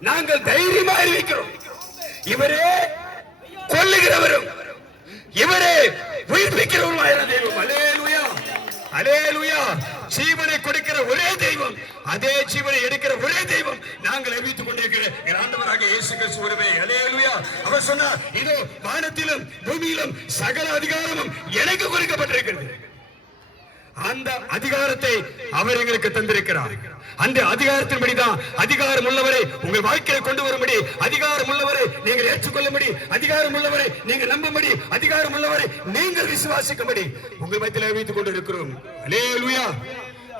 நாங்கள் தைரியமா அறிவிக்கிறோம். இவரே கொல்லுகிறவரும் இவரே உயிர்ப்பிக்கிறவரும் தெய்வம். அலேலுயா அலேலுயா ஜீவனை கொடுக்கிற ஒரே தெய்வம் அதே ஜீவனை எடுக்கிற ஒரே தெய்வம் நாங்கள் அறிவித்துக் கொண்டிருக்கிற எங்கள் ஆண்டவராக இயேசு கிறிஸ்து ஒருவே அலேலுயா அவர் சொன்னார் இதோ வானத்திலும் பூமியிலும் சகல அதிகாரமும் எனக்கு கொடுக்கப்பட்டிருக்கிறது. அந்த அதிகாரத்தை அவர் எங்களுக்கு தந்திருக்கிறார். அந்த அதிகாரத்தின்படிதான் அதிகாரம் உள்ளவரை உங்கள் வாழ்க்கையை கொண்டு வரும்படி அதிகாரம் உள்ளவரை நீங்கள் ஏற்றுக்கொள்ளும்படி அதிகாரம் உள்ளவரை நீங்கள் நம்பும்படி அதிகாரம் உள்ளவரை நீங்கள் விசுவாசிக்கும்படி உங்கள் மத்தியில் வைத்துக் கொண்டு இருக்கிறோம்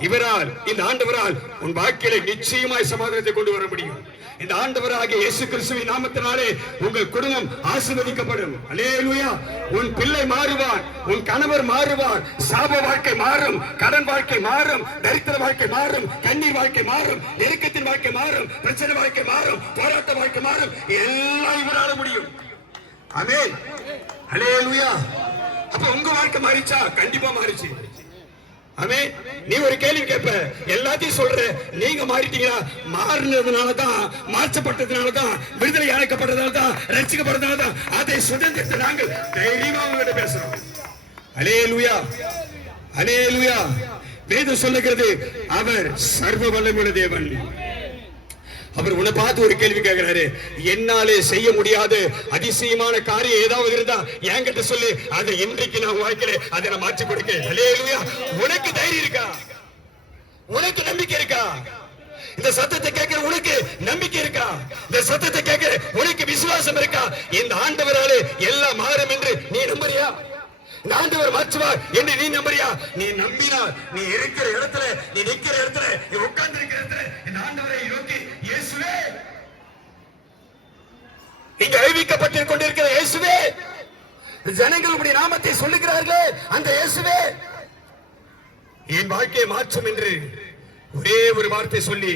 இவரால் இந்த ஆண்டவரால் உன் வாழ்க்கையில நிச்சயமாய் சமாதானத்தை கொண்டு வர முடியும். இந்த ஆண்டவராகிய இயேசு கிறிஸ்துவின் நாமத்தினாலே உங்கள் குடும்பம் ஆசீர்வதிக்கப்படும். அலேலுயா உன் பிள்ளை மாறுவான் உன் கணவர் மாறுவார். சாப வாழ்க்கை மாறும் கடன் வாழ்க்கை மாறும் தரித்திர வாழ்க்கை மாறும் கண்ணீர் வாழ்க்கை மாறும் நெருக்கத்தின் வாழ்க்கை மாறும் பிரச்சனை வாழ்க்கை மாறும் போராட்ட வாழ்க்கை மாறும். எல்லாம் இவரால முடியும். அமேன் அலேலுயா அப்ப உங்க வாழ்க்கை மாறிச்சா? கண்டிப்பா மாறிச்சு. அமேன் நீ ஒரு கேள்வி கேட்ப எல்லாத்தையும் சொல்ற. நீங்க மாறிட்டீங்களா? மாறினதுனால தான் மாற்றப்பட்டதுனால தான் விடுதலை அழைக்கப்பட்டதால தான் ரசிக்கப்பட்டதால தான் அதை சுதந்திரத்தை நாங்கள் தைரியமா உங்ககிட்ட பேசுறோம். அலே லூயா அலே லூயா வேதம் சொல்லுகிறது அவர் சர்வ வல்லமுள்ள தேவன். அவர் உன்னை பார்த்து ஒரு கேள்வி கேட்கிறாரு என்னாலே செய்ய முடியாத. அதிசயமான காரியம் ஏதாவது இருந்தா என்கிட்ட சொல்லு. அதை இன்றைக்கு நான் வாழ்க்கிறேன் அதை நான் மாற்றி கொடுக்க உனக்கு தைரியம் இருக்கா? உனக்கு நம்பிக்கை இருக்கா? இந்த சத்தத்தை கேட்கிற உனக்கு நம்பிக்கை இருக்கா? இந்த சத்தத்தை கேட்கிற உனக்கு விசுவாசம் இருக்கா? இந்த ஆண்டவராலே எல்லாம் மாறும் என்று நீ நம்புறியா? இந்த ஆண்டவர் மாற்றுவார் என்று நீ நம்புறியா? நீ நம்பினால் நீ இருக்கிற இடத்துல நீ நிக்கிற இடத்துல நீ உட்கார்ந்து இருக்கிற இடத்துல இந்த ஆண்டவரை நோக்கி இயேசுவே. நீங்க அறிவிக்கப்பட்டுக் கொண்டிருக்கிற இயேசுவே. ஜனங்களுடைய நாமத்தை சொல்லுகிறார்களே அந்த இயேசுவே. என் வாழ்க்கையை மாற்றும் என்று ஒரே ஒரு வார்த்தை சொல்லி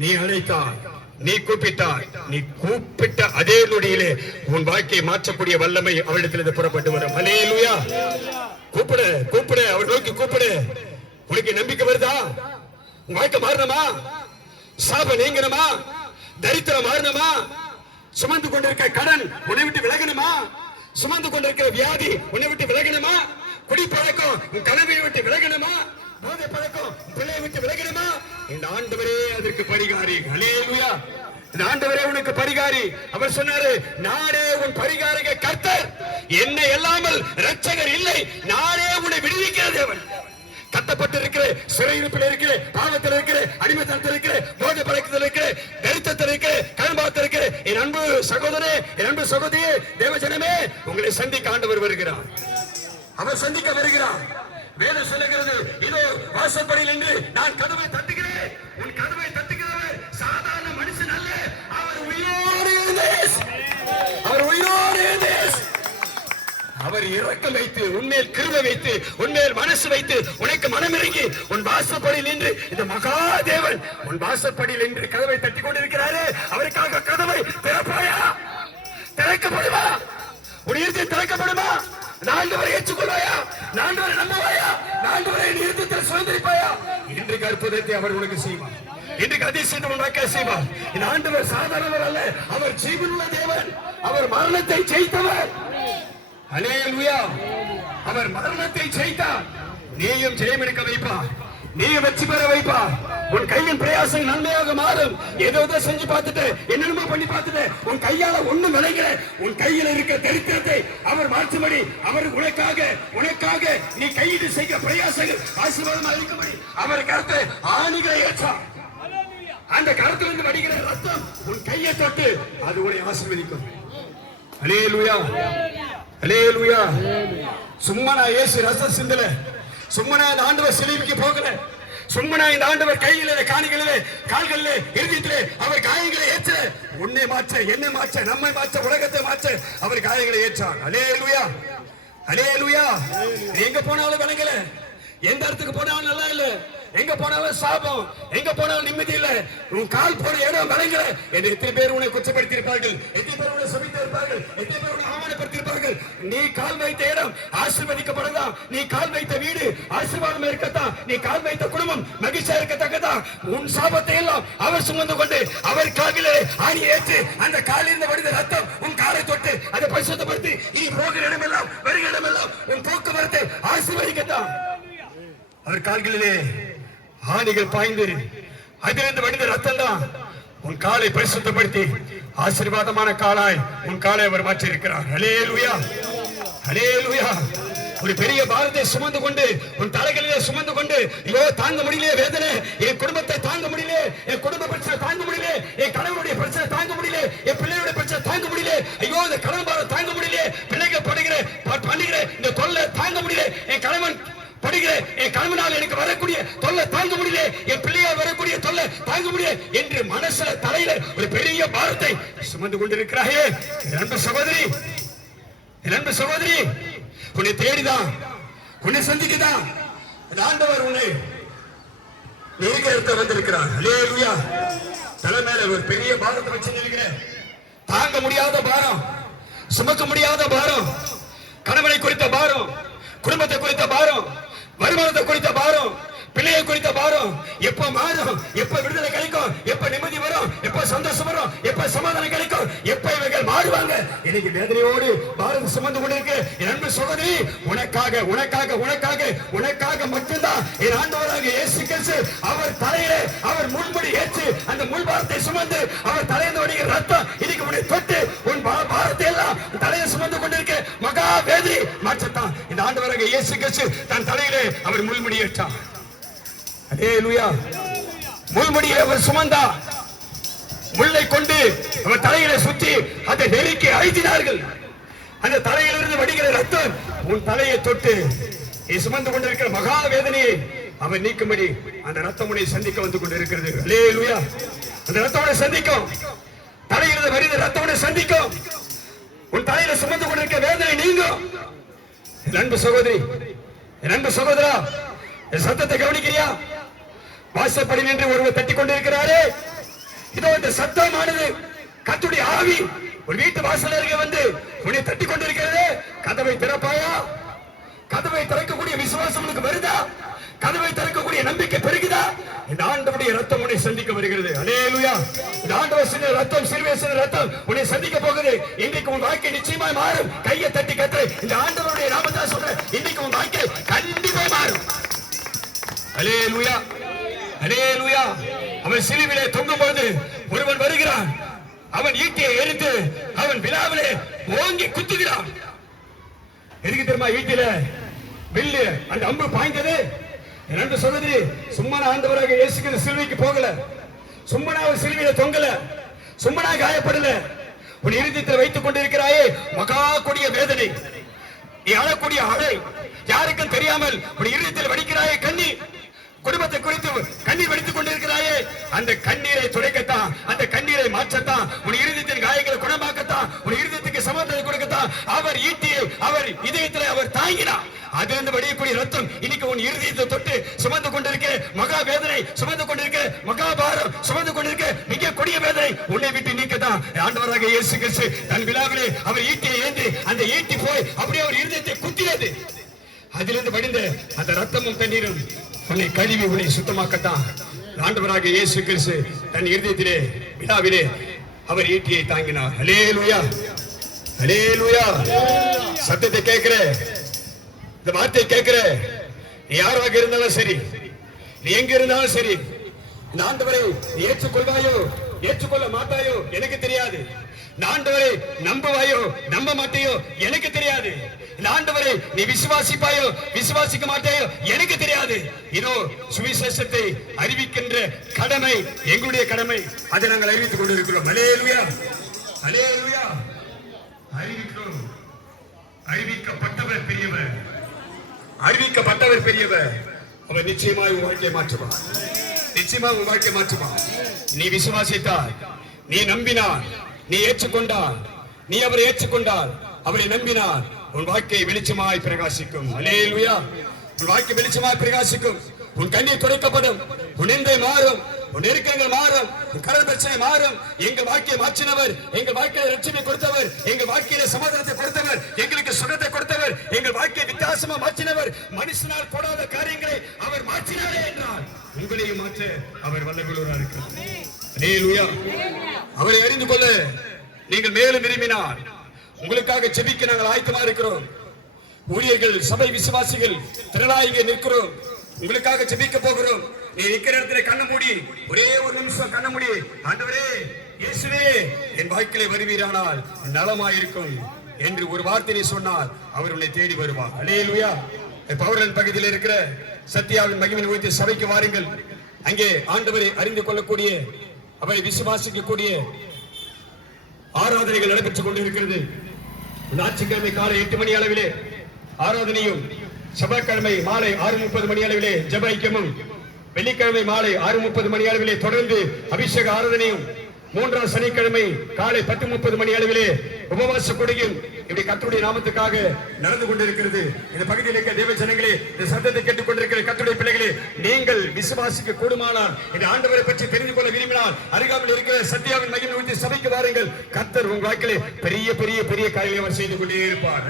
நீ அழைத்தாய் நீ கூப்பிட்டாய் நீ கூப்பிட்ட அதே நொடியிலே உன் வாழ்க்கையை மாற்றக்கூடிய வல்லமை அவளிடத்திலிருந்து புறப்பட்டு வரும். அலேலுயா கூப்பிடு கூப்பிடு அவர் நோக்கி கூப்பிடு. உனக்கு நம்பிக்கை வருதா? உன் வாழ்க்கை மாறணுமா? சாப நீங்கணுமா? தரித்திரம் மாறணுமா சுமந்து கொண்டிருக்க கடன் உன்னை விட்டு விலகணுமா? சுமந்து கொண்டிருக்கிற வியாதி உன்னை விட்டு விலகணுமா? குடி பழக்கம் உன் கனவை விட்டு விலகணுமா? போதை பழக்கம் பிள்ளையை விட்டு விலகணுமா? இந்த ஆண்டவரே அதற்கு பரிகாரி. ஹalleluya. இந்த ஆண்டவரே உனக்கு பரிகாரி. அவர் சொன்னாரு நானே உன் பரிகாரிக கர்த்தர். என்னை இல்லாமல் ரட்சகர் இல்லை. நானே உன்னை விடுவிக்கிற தேவன் கட்டப்பட்டு கட்டப்பட்டிருக்கிற சிறையிருப்பில் இருக்கிற பாவத்தில் இருக்கிற அடிமைத்தனத்தில் இருக்கிற போதை பழக்கத்தில் இருக்கிற தரித்தத்தில் இருக்கிற கடன்பாத்தில் இருக்கிற என் அன்பு சகோதரே என் அன்பு சகோதரியே தேவஜனமே உங்களை சந்திக்க ஆண்டவர் வருகிறார். அவர் சந்திக்க வருகிறார். வேலை சொல்லுகிறது இதோ வாசப்படியில் நின்று நான் கதவை தட்டுகிறேன். அவர் இறக்கம் வைத்து உன்மேல் கிருபை வைத்து உன்மேல் மனசு வைத்து உனக்கு மனமிறங்கி உன் வாசப்படியில் நின்று இந்த மகாதேவன் உன் வாசப்படியில் நின்று கதவை தட்டி கொண்டிருக்கிறாரே அவருக்காக கதவை திறப்பாயா? திறக்கப்படுமா? உன் இறுதி திறக்கப்படுமா? நான்கு ஏற்றுக்கொள்வாயா? நான்கு நம்புவாயா? நான்கு வரை இறுதித்தில் சுதந்திரிப்பாயா? இன்றைக்கு அற்புதத்தை அவர் உனக்கு செய்வார். இன்றைக்கு அதிசயத்தை உண்டாக்க செய்வார். இந்த ஆண்டவர் சாதாரணவர் அல்ல அவர் ஜீவனுள்ள தேவன். அவர் மரணத்தை ஜெயித்தவர். அலேலுயா அவர் மரணத்தை ஜெயித்தார். நீயும் ஜெயமெடுக்க வைப்பார் நீயும் வெற்றி பெற வைப்பார் உன் கையின் பிரயாசம் நன்மையாக மாறும். ஏதோ ஏதோ செஞ்சு பார்த்துட்டு என்னென்னமோ பண்ணி பார்த்துட்டு உன் கையால ஒண்ணும் விளைகிற உன் கையில இருக்க தரித்திரத்தை அவர் மாற்றும்படி அவர் உனக்காக உனக்காக நீ கையீடு செய்க பிரயாசங்கள் ஆசீர்வாதம் அளிக்கும்படி அவர் கருத்து ஆணிகளை ஏற்றார். அந்த கருத்திலிருந்து வடிகிற ரத்தம் உன் கையை தொட்டு அது உன்னை ஆசீர்வதிக்கும். அலேலுயா அலேலுயா சும்மா நான் ஏசு ரசம் சிந்தல. சும்மா நான் இந்த ஆண்டவர் சிலுவைக்கு போகல. சும்மா நான் இந்த ஆண்டவர் கையில காணிகளிலே கால்களிலே இறுதியிலே அவர் காயங்களை ஏற்ற. உன்னை மாற்ற என்னை மாற்ற நம்மை மாற்ற உலகத்தை மாற்ற அவர் காயங்களை ஏற்றார். அலேலுயா அலேலுயா எங்க போனாலும் விளங்கல. எந்த இடத்துக்கு போனாலும் நல்லா இல்ல. எங்க போனாலும் சாபம். எங்க போனாலும் நிம்மதி இல்ல. உன் கால் போன இடம் விளங்கல. என்று எத்தனை பேர் உன்னை குற்றப்படுத்தி இருப்பார்கள் எத்தனை பேர் உன்னை சுமித்து இருப்பார்கள் எத்தனை பேர் உன்னை அவமானப்படுத்தி நீ கால் வைத்த இடம் ஆசீர்வதிக்கப்படலாம் நீ கால் வைத்த வீடு ஆசீர்வாதம் இருக்கத்தான் நீ கால் வைத்த குடும்பம் மகிழ்ச்சியா இருக்கத்தக்கதான் உன் சாபத்தை எல்லாம் அவர் சுமந்து கொண்டு அவர் காவிலே ஆணி ஏற்று அந்த காலில் வடிந்த ரத்தம் உன் காலை தொட்டு அதை பரிசுத்தப்படுத்தி நீ போகிற இடமெல்லாம் வருகிற இடமெல்லாம் உன் போக்குவரத்தை ஆசீர்வதிக்கத்தான் அவர் கால்களிலே ஆணிகள் பாய்ந்து அதிலிருந்து வடிந்த ரத்தம் தான் உன் காலை பரிசுத்தப்படுத்தி ஆசீர்வாதமான காலாய் உன் காலை அவர் மாற்றி இருக்கிறார் ஹalleluya. ஹalleluya. ஒரு பெரிய பாரத்தை சுமந்து கொண்டு உன் தலைகளிலே சுமந்து கொண்டு ஐயோ தாங்க முடியல வேதனை. என் குடும்பத்தை தாங்க முடியல என் குடும்ப பிரச்சனை தாங்க முடியல என் கணவனுடைய பிரச்சனை தாங்க முடியல என் பிள்ளையுடைய பிரச்சனை தாங்க முடியல ஐயோ இந்த கடன் பாரம் தாங்க முடியல பிள்ளைங்க படுகிற பண்ணுகிற இந்த தொல்லை தாங்க முடியல என் கணவன் படுகிற என் கணவனால் எனக்கு வரக்கூடிய தொல்லை தாங்க முடியல. என் பிள்ளையால் வரக்கூடிய தொல்லை தாங்க முடியல என்று மனசுல தலையில ஒரு பெரிய பாரத்தை சுமந்து கொண்டிருக்கிறாயே. இரண்டு அன்பு சகோதரி என் அன்பு சகோதரி உன்னை தேடிதான் உன்னை சந்திக்குதான். ஆண்டவர் உன்னை நெருக்க வந்திருக்கிறார். அல்லேலூயா தலை மேல ஒரு பெரிய பாரத்தை வச்சிருக்கிற தாங்க முடியாத பாரம் சுமக்க முடியாத பாரம் கணவனை குறித்த பாரம் குடும்பத்தை குறித்த பாரம் வருமானத்தை குறித்த பாரம் பிள்ளையை குறித்த பாரம் எப்ப மாறும் எப்ப விடுதலை கிடைக்கும் எப்ப நிம்மதி வரும் எப்ப சந்தோஷம் வரும் எப்ப சமாதானம் கிடைக்கும் எப்ப இவர்கள் மாறுவாங்க? இன்னைக்கு வேதனையோடு பாரம் சுமந்து கொண்டிருக்கு. என் அன்பு உனக்காக உனக்காக உனக்காக உனக்காக மட்டும்தான் என் ஆண்டவராக இயேசு கிறிஸ்து அவர் தலையிலே அவர் முள்முடி ஏற்று அந்த முள் பாரத்தை சுமந்து அவர் தலையில ரத்தம் இன்னைக்கு உன்னை ஆண்டவராக இயேசு கிறிஸ்து தன் தலையிலே அவர் முள்முடி ஏற்றார் லூயா முள்முடியை அவர் சுமந்தா முள்ளை கொண்டு அவர் தலையில சுற்றி அதை நெருக்கி அழுத்தினார்கள். அந்த தலையிலிருந்து வடிகிற ரத்தம் உன் தலையை தொட்டு நீ சுமந்து கொண்டிருக்கிற மகா வேதனையை அவன் நீக்கும்படி அந்த ரத்தம் சந்திக்க வந்து கொண்டிருக்கிறது. அலே லூயா அந்த ரத்தம் சந்திக்கும். தலையிலிருந்து வருகிற ரத்தம் சந்திக்கும். உன் தலையில சுமந்து கொண்டிருக்க வேதனை நீங்கும். நண்பு சகோதரி நண்பு சகோதரா சத்தத்தை கவனிக்கிறியா? வாசப்படி நின்று ஒருவர் தட்டி கொண்டிருக்கிறாரே இதோ இந்த சத்தமானது கத்துடைய ஆவி ஒரு வீட்டு வாசல் அருகே வந்து உன்னை தட்டி கொண்டிருக்கிறது கதவை திறப்பாயா? கதவை திறக்கக்கூடிய விசுவாசம் உனக்கு வருதா? கதவை திறக்கக்கூடிய நம்பிக்கை பெருகுதா? இந்த ஆண்டவருடைய ரத்தம் உன்னை சந்திக்க வருகிறது. அலேலுயா. இந்த ஆண்டவர் ரத்தம் சிறுவேசன ரத்தம் உன்னை சந்திக்க போகுது. இன்றைக்கு உன் வாழ்க்கை நிச்சயமாய் மாறும். கையை தட்டி கத்து இந்த ஆண்டவருடைய நாமத்தை சொல்ற இன்னைக்கு உன் வாழ்க்கை கண்டிப்பா மாறும். அலேலுயா. அலேலுயா. அவன் சிலுவிலே தொங்கும் போது ஒருவன் வருகிறான். அவன் ஈட்டியை எரித்து அவன் விழாவிலே ஓங்கி குத்துகிறான். எதுக்கு தெரியுமா ஈட்டில வில்லு அந்த அம்பு பாய்ந்தது. என்று சொன்னது சகோதரி சும்மன ஆண்டவராக இயேசுக்கு சிலுவைக்கு போகல. சும்மனா சிலுவையில தொங்கல. சும்மனா காயப்படல. உன் இருதயத்தில் வைத்துக் கொண்டிருக்கிறாயே மகா கொடிய வேதனை. நீ அழக்கூடிய அழை யாருக்கும் தெரியாமல் உன் இருதயத்தில் வடிக்கிறாயே கண்ணி. குடும்பத்தை குறித்து கண்ணீர் வெடித்துக் கொண்டிருக்கிறாயே அந்த கண்ணீரை துடைக்கத்தான் அந்த கண்ணீரை மாற்றத்தான் உன் இருதயத்தின் காயங்களை குணமாக்கத்தான் உன் இருதயத்துக்கு சமாதானம் அவர் ஈட்டியை அவர் இதயத்தில் அவர் தாங்கினார். அதிலிருந்து வடியக்கூடிய ரத்தம் இன்னைக்கு உன் இருதயத்தை தொட்டு சுமந்து கொண்டிருக்க மகா வேதனை சுமந்து கொண்டிருக்க மகாபாரம் சுமந்து கொண்டிருக்க மிக கொடிய வேதனை உன்னை விட்டு நீக்கத்தான். ஆண்டவராக இயேசு கிறிஸ்து தன் விழாவிலே அவர் ஈட்டியை ஏந்தி அந்த ஈட்டி போய் அப்படியே அவர் இருதயத்தை குத்தினது அதிலிருந்து வடிந்த அந்த ரத்தமும் தண்ணீரும் உன்னை கழுவி உன்னை சுத்தமாக்கத்தான். ஆண்டவராக இயேசு கிறிஸ்து தன் இருதயத்திலே விழாவிலே அவர் ஈட்டியை தாங்கினார். ஹalleluya அலேலுயா சத்தத்தை கேட்கிற. இந்த வார்த்தையை கேட்கிற. நீ யாராக இருந்தாலும் சரி நீ எங்க இருந்தாலும் சரி இந்த ஆண்டவரை நீ ஏற்றுக்கொள்வாயோ ஏற்றுக்கொள்ள மாட்டாயோ எனக்கு தெரியாது. இந்த ஆண்டவரை நம்புவாயோ நம்ப மாட்டையோ எனக்கு தெரியாது. இந்த ஆண்டவரை நீ விசுவாசிப்பாயோ விசுவாசிக்க மாட்டாயோ எனக்கு தெரியாது. இதோ சுவிசேஷத்தை அறிவிக்கின்ற கடமை எங்களுடைய கடமை. அதை நாங்கள் அறிவித்துக் கொண்டிருக்கிறோம். அலேலுயா அலேலுயா அறிவிக்கிறோம் அறிவிக்கப்பட்டவர் பெரியவர். அறிவிக்கப்பட்டவர் பெரியவர். அவர் நிச்சயமாய் உன் வாழ்க்கையை மாற்றுவார் நிச்சயமா உன் வாழ்க்கை மாற்றுவார் நீ விசுவாசித்தாய் நீ நம்பினார் நீ ஏற்றுக்கொண்டால் நீ அவரை ஏற்றுக்கொண்டால் அவரை நம்பினார் உன் வாழ்க்கை வெளிச்சமாய் பிரகாசிக்கும். அலேலுயா உன் வாழ்க்கை வெளிச்சமாய் பிரகாசிக்கும். உன் கண்ணீர் துடைக்கப்படும். உன் மாறும். நெருக்கங்கள் மாறும் உன் கடல் பிரச்சனை மாறும். எங்கள் வாழ்க்கையை மாற்றினவர் எங்கள் வாழ்க்கையில ரட்சிப்பை கொடுத்தவர் எங்கள் வாழ்க்கையில சமாதானத்தை கொடுத்தவர் எங்களுக்கு சுகத்தை கொடுத்தவர் எங்கள் வாழ்க்கையை வித்தியாசமா மாற்றினவர். மனுஷனால் கூடாத காரியங்களை அவர் மாற்றினாரே என்றால் உங்களையும் மாற்ற அவர் வல்லகுள்ளவராக இருக்கிறார். அவரை அறிந்து கொள்ள நீங்கள் மேலும் விரும்பினார் உங்களுக்காக செபிக்க நாங்கள் ஆயத்தமா இருக்கிறோம். ஊழியர்கள் சபை விசுவாசிகள் திரளாய் நிற்கிறோம். உங்களுக்காக ஜெபிக்க போகிறோம். நீ நிக்கிற இடத்துல கண்ண மூடி ஒரே ஒரு நிமிஷம் கண்ண மூடி ஆண்டவரே இயேசுவே என் வாழ்க்கையிலே வருவீரானால் நலமாயிருக்கும் என்று ஒரு வார்த்தை நீ சொன்னால் அவர் உன்னை தேடி வருவார். அடையல்யா பௌரன் பகுதியில் இருக்கிற சத்யாவின் மகிமின் வைத்து சபைக்கு வாருங்கள். அங்கே ஆண்டவரை அறிந்து கொள்ளக்கூடிய அவரை விசுவாசிக்கக்கூடிய ஆராதனைகள் நடைபெற்றுக் கொண்டிருக்கிறது. ஞாயிற்றுக்கிழமை காலை எட்டு மணி அளவிலே ஆராதனையும் செவ்வாய்க்கிழமை மாலை ஆறு முப்பது மணி அளவிலே ஜெப ஐக்கியமும் வெள்ளிக்கிழமை மாலை ஆறு முப்பது மணி அளவிலே தொடர்ந்து அபிஷேக ஆராதனையும் மூன்றாம் சனிக்கிழமை காலை பத்து முப்பது மணி அளவிலே உபவாச கொடியும் இப்படி கர்த்தருடைய நாமத்துக்காக நடந்து கொண்டிருக்கிறது. இந்த பகுதியில் இருக்க தேவ ஜனங்களே இந்த சத்தத்தை கேட்டுக் கொண்டிருக்கிற கத்துடைய பிள்ளைகளே நீங்கள் விசுவாசிக்க கூடுமானால் இந்த ஆண்டவரை பற்றி தெரிந்து கொள்ள விரும்பினால் அருகாமையில் இருக்கிற சத்யாவின் மகிமை வைத்து சபைக்கு வாருங்கள். கத்தர் உங்கள் வாழ்க்கையிலே பெரிய பெரிய பெரிய காரியங்களை அவர் செய்து கொண்டே இருப்பார்.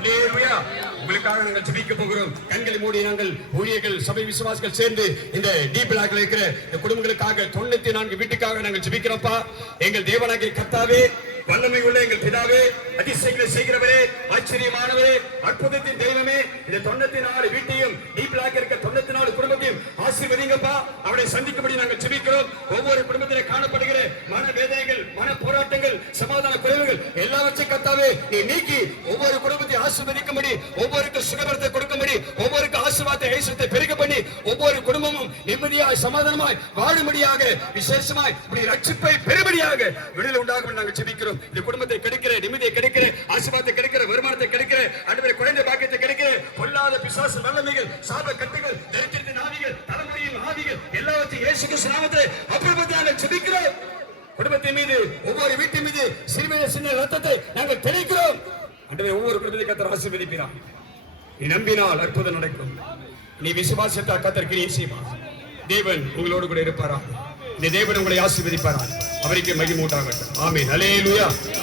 உங்களுக்காக நாங்கள் ஜெபிக்க போகிறோம். கண்களை மூடி நாங்கள் ஊழியர்கள் சபை விசுவாசிகள் சேர்ந்து இந்த டி பிளாக்ல இருக்கிற இந்த குடும்பங்களுக்காக தொண்ணூத்தி நான்கு வீட்டுக்காக நாங்கள் ஜெபிக்கிறோம்ப்பா. எங்கள் தேவனாகிய கர்த்தாவே வல்லமை உள்ள எங்கள் பிதாவே அதிசயங்களை செய்கிறவரே ஆச்சரியமானவரே அற்புதத்தின் தெய்வமே இந்த தொண்ணூத்தி நாலு வீட்டையும் டி பிளாக் இருக்க தொண்ணூத்தி நாலு குடும்பத்தையும் ஆசீர்வதிங்கப்பா. அவனை சந்திக்கும்படி நாங்கள் ஜெபிக்கிறோம். ஒவ்வொரு குடும்பத்திலே காணப்படுகிற மன வேதனைகள் மன போராட்டங்கள் சமாதான குறைவுகள் எல்லாவற்றையும் கத்தாவே நீ நீக்கி ஒவ்வொரு குடும்பத்தையும் ஆசீர்வதிக்கும்படி ஒவ்வொருக்கும் சுகபரத்தை கொடுக்கும்படி ஒவ்வொருக்கு ஆசீர்வாதத்தை ஐஸ்வரத்தை பெருக பண்ணி ஒவ்வொரு நிம்மதியாய் சமாதானமாய் வாழும்படியாக விசேஷமாய் இப்படி ரட்சிப்பை பெறும்படியாக விடுதலை உண்டாகும் நாங்கள் செபிக்கிறோம் இந்த குடும்பத்தை கெடுக்கிற நிம்மதியை கெடுக்கிற ஆசிர்வாதத்தை கெடுக்கிற வருமானத்தை கெடுக்கிற அடுத்த குழந்தை பாக்கியத்தை கெடுக்கிற பொல்லாத பிசாசு வல்லமைகள் சாப கட்டுகள் தரித்திரத்தின் ஆவிகள் தலைமுறையின் ஆவிகள் எல்லாவற்றையும் இயேசு கிறிஸ்து நாமத்திலே அப்புறமத்தை நாங்கள் செபிக்கிறோம் குடும்பத்தின் மீது ஒவ்வொரு வீட்டின் மீது சிறுமையை சின்ன ரத்தத்தை நாங்கள் தெளிக்கிறோம். அன்றைய ஒவ்வொரு குடும்பத்தை கத்தர் ஆசீர்வதிக்கிறார் நீ நம்பினால் அற்புதம் நடக்கும். நீ விசுவாசத்தால் கத்தர் கிரியை செய்வார். தேவன் உங்களோடு கூட இருப்பாரா? இந்த தேவன் உங்களை ஆசீர்வதிப்பாரா? அவருக்கு மகிமூட்டாகட்டும் ஆமே ஆமென்.